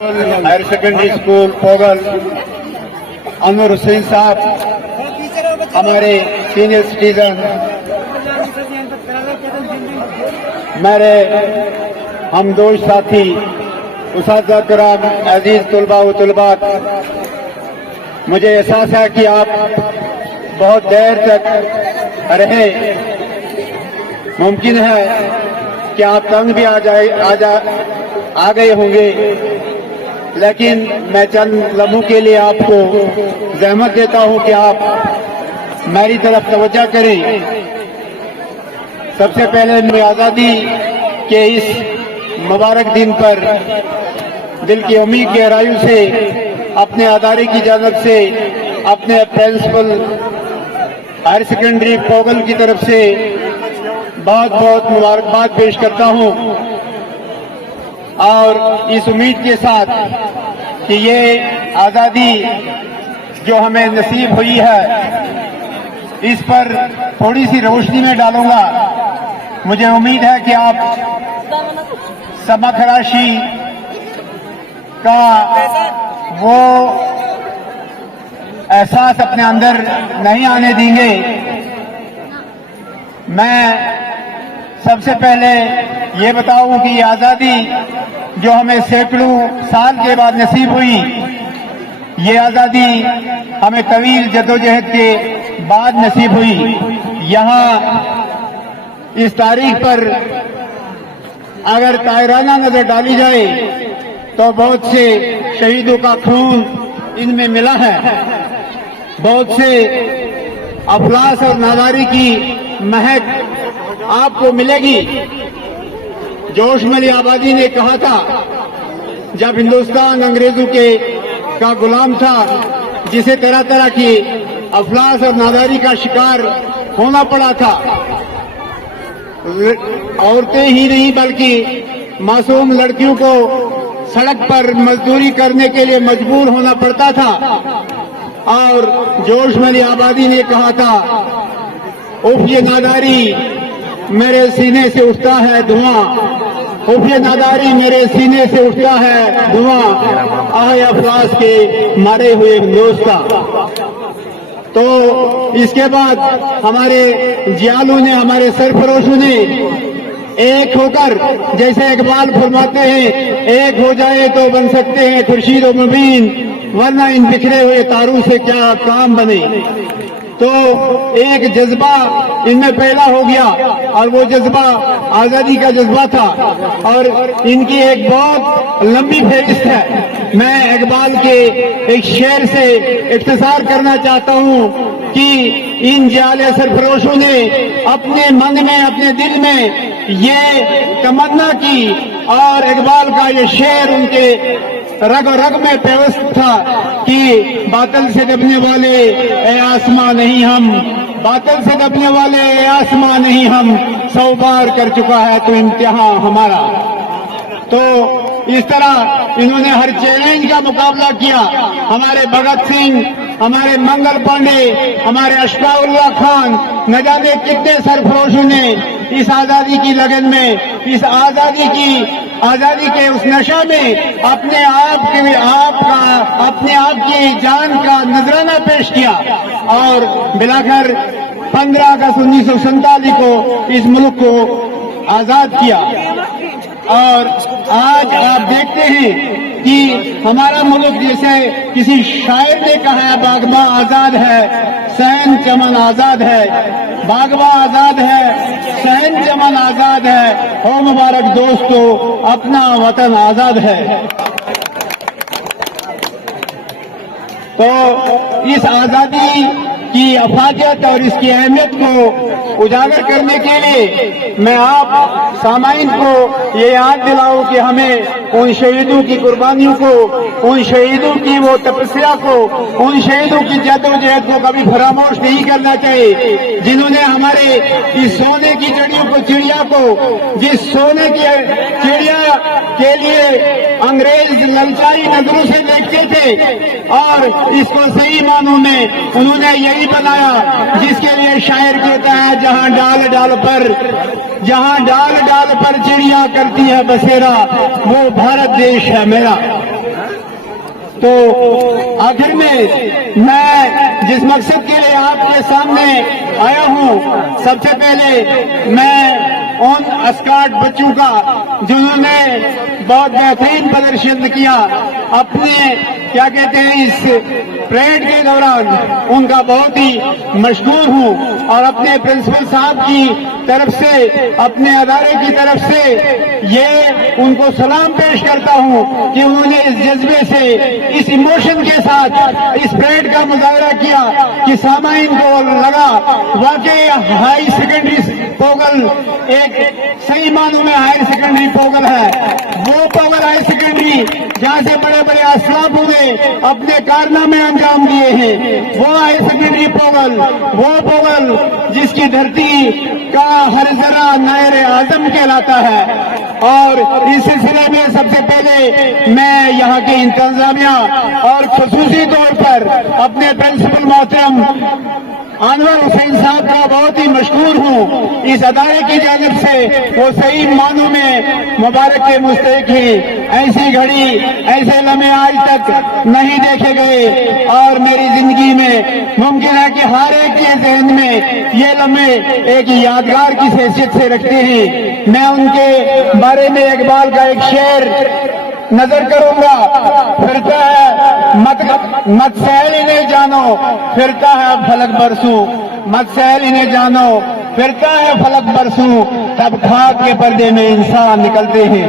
Higher secondary school Pogal Anwar Hussain साहब, हमारे senior citizen, मेरे हमदोश साथी, उस्ताद कराम, अजीज तुलबा व तुलबात, मुझे एहसास है कि आप बहुत देर तक रहे। मुमकिन है कि आप तंग भी आ गए होंगे, लेकिन मैं चंद लम्हों के लिए आपको जहमत देता हूं कि आप मेरी तरफ तवज्जो करें। सबसे पहले मैं आज़ादी के इस मुबारक दिन पर दिल की उम्मीद गहराइयों से अपने अदारे की जानिब से अपने प्रिंसिपल हायर सेकेंडरी पोगल की तरफ से बहुत बहुत मुबारकबाद पेश करता हूं, और इस उम्मीद के साथ कि ये आज़ादी जो हमें नसीब हुई है, इस पर थोड़ी सी रोशनी में डालूंगा। मुझे उम्मीद है कि आप सबकराशी का वो एहसास अपने अंदर नहीं आने देंगे। मैं सबसे पहले ये बताऊं कि ये आज़ादी जो हमें सैकड़ों साल के बाद नसीब हुई, ये आज़ादी हमें तवील जद्दोजहद के बाद नसीब हुई। यहाँ इस तारीख पर अगर तायराना नजर डाली जाए तो बहुत से शहीदों का खून इनमें मिला है, बहुत से अफलास और नादारी की महक आपको मिलेगी। जोशमली आबादी ने कहा था, जब हिंदुस्तान अंग्रेजों का गुलाम था, जिसे तरह तरह की अफलास और नादारी का शिकार होना पड़ा था, औरतें ही नहीं बल्कि मासूम लड़कियों को सड़क पर मजदूरी करने के लिए मजबूर होना पड़ता था। और जोशमली आबादी ने कहा था, उफ ये नादारी मेरे सीने से उठता है धुआं, उफ ये नादारी मेरे सीने से उठता है धुआं, आए अफलास के मारे हुए दोस्त का। तो इसके बाद हमारे जियालू ने, हमारे सरफरोशों ने एक होकर, जैसे इकबाल फरमाते हैं, एक हो जाए तो बन सकते हैं खुर्शीद व मुबीन, वरना इन बिखरे हुए तारों से क्या काम बने। तो एक जज्बा इनमें पैदा हो गया, और वो जज्बा आजादी का जज्बा था, और इनकी एक बहुत लंबी फहरिस्त है। मैं इकबाल के एक शेर से इख्तिसार करना चाहता हूँ कि इन जाले सरफरोशों ने अपने मन में, अपने दिल में ये तमन्ना की, और इकबाल का ये शेर उनके रग रग में पेवस्त था कि बादल से दबने वाले ए आसमां नहीं हम, बादल से दबने वाले ए आसमां नहीं हम, 100 बार कर चुका है तो इम्तिहान हमारा। तो इस तरह इन्होंने हर चैलेंज का मुकाबला किया। हमारे भगत सिंह, हमारे मंगल पांडे, हमारे अशफाकुल्लाह खान, न जाने कितने सरफरोशों ने इस आजादी की लगन में, इस आजादी के उस नशा में अपने आप की जान का नजराना पेश किया, और मिलाकर 15 अगस्त 1947 को इस मुल्क को आजाद किया। और आज आप देखते हैं कि हमारा मुल्क, जैसे किसी शायर ने कहा है, बागबा आजाद है, सहन चमन आजाद है, बागबा आजाद है, सहन चमन आजाद है, हो मुबारक दोस्तों अपना वतन आजाद है। तो इस आजादी की अफादियत और इसकी अहमियत को उजागर करने के लिए मैं आप सामाइन को ये याद दिलाऊं कि हमें उन शहीदों की कुर्बानियों को, उन शहीदों की वो तपस्या को, उन शहीदों की जद्दोजहद को कभी फरामोश नहीं करना चाहिए, जिन्होंने हमारे इस सोने की चिड़िया को, जिस सोने की चिड़िया के लिए अंग्रेज ललचाई नजरों से देखते थे, और इसको सही मानों में उन्होंने यही बनाया जिसके लिए शायर कहता है, जहां डाल डाल पर चिड़िया करती है बसेरा, वो भारत देश है मेरा। تو آخر میں جس مقصد کے لیے آپ کے سامنے آیا ہوں، سب سے پہلے میں ان اسکاٹ بچوں کا جنہوں نے بہت بہترین پردرشن کیا اپنے کیا کہتے ہیں اس پریڈ کے دوران، ان کا بہت ہی مشکور ہوں، اور اپنے پرنسپل صاحب کی طرف سے، اپنے ادارے کی طرف سے یہ ان کو سلام پیش کرتا ہوں کہ انہوں نے اس جذبے سے، اس ایموشن کے ساتھ اس پریڈ کا مظاہرہ کیا کہ سامعین کو لگا واقعی ہائی سیکنڈری پوگل ایک صحیح معنوں میں ہائر سیکنڈری پوگل ہے، وہ پوگل ہائر سیکنڈری جہاں سے بڑے بڑے اسلافوں نے اپنے کارنامے انجام دیے ہیں، وہ ہائر سیکنڈری پوگل، وہ پوگل جس کی دھرتی کا ہر ذرہ نائر اعظم کہلاتا ہے۔ اور اس سلسلے میں سب سے پہلے میں یہاں کے انتظامیہ اور خصوصی طور پر اپنے پرنسپل محترم انور حسین صاحب کا بہت ہی مشکور ہوں، اس ادارے کی جانب سے وہ صحیح معنوں میں مبارک کے مستحق ہیں۔ ایسی گھڑی، ایسے لمحے آج تک نہیں دیکھے گئے، اور میری زندگی میں ممکن ہے کہ ہر ایک کے ذہن میں یہ لمحے ایک یادگار کی حیثیت سے رکھتے ہیں۔ میں ان کے بارے میں اقبال کا ایک شعر نظر کروں گا، پھرتا ہے مت سہل انہیں جانو، پھرتا ہے فلک برسوں، مت سہل انہیں جانو، پھرتا ہے فلک برسوں، تب خاک کے پردے میں انسان نکلتے ہیں۔